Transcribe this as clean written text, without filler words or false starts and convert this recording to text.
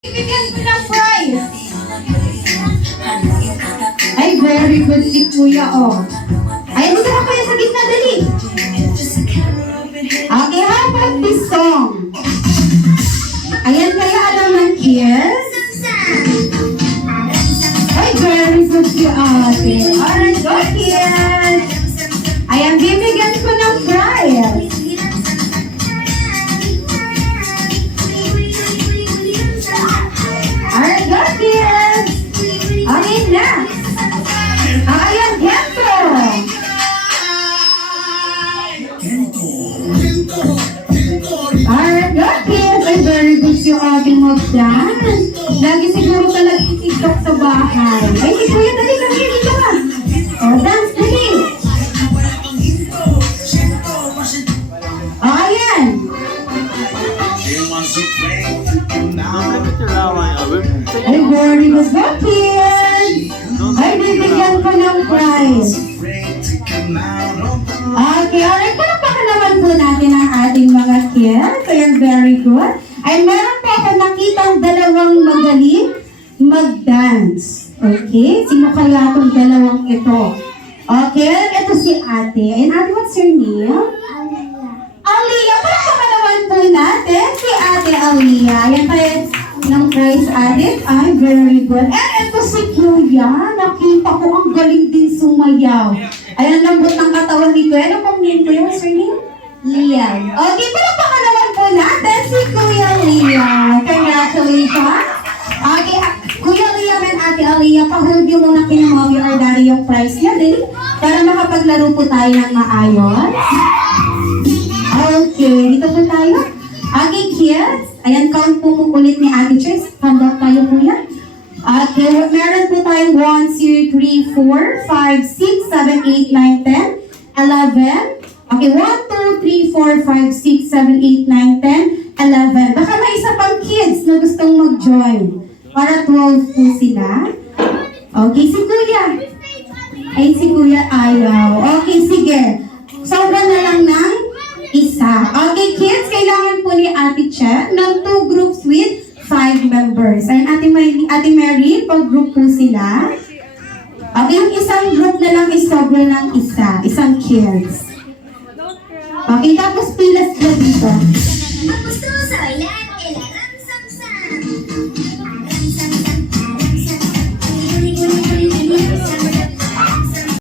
Bigyan ko ng prize. Ay, very good si Kuya, oh. Ay, dito na kuya sa gitna, dali. Okay, how about this song? Ayan, kaya alam ng kids? Ay, very good si ate. Alright, go kids. Ayan, bibigyan ko ng prize. Alright, go kids. Okay na. Ayan, Gento. Alright, go kids. Ay, very good si ate mag-dance. Lagi siguro talaga itiktok sa bahay. Ay, si Kuya, dali kami. Dito ka. Oh, dance, dali. Oh, ayan. Ay, very good go kids. Ay, bibigyan ko ng prize. Okay, alright. Palakpakan naman po natin ang ating mga kids. Ayan, very good. Ay, meron pa ako nakitang dalawang magaling mag-dance. Okay? Sino kaya itong dalawang ito? Okay, ito si ate. And ate, what's your name? Aliyah. Palakpakan naman po natin si ate Aliyah. Ayan pa ng prize ate. Ay, very good. And ito si Kuya. Nakita ko ang galing din sumayaw. Ayan, lambot ng katawan ni Kuya. Ano pong name ko? What's your name? Liam. Okay, palakpakan naman po natin si Kuya Liam. Congratulations. Okay, Kuya Liam and Ate Aliyah, pa-hold yung muna kina mommy or daddy yung prize niya, dali, para makapaglaro po tayo ng maayos. Okay, dito po tayo. Okay, kids. Ayan, count po ulit ni Ate Chase. Handa tayo po yan. Okay, meron po tayong 1, 2, 3, 4, 5, 6, 7, 8, 9, 10, 11. Okay, 1, 2, 3, 4, 5, 6, 7, 8, 9, 10, 11. Baka may isa pang kids na gustong mag-join. Para 12 po sila. Okay, si Kuya. Ay, si Kuya ayaw. Okay, sige. Sobra na lang ng isa. Okay, kids, kailangan po ni Ate Che ng 2 groups with 5 members. Ayun, Ate Mary, pag-group po sila. Okay, yung isang group na lang is sobra ng isa. Isang kids. Okay, tapos pilas na dito. Gusto mo sa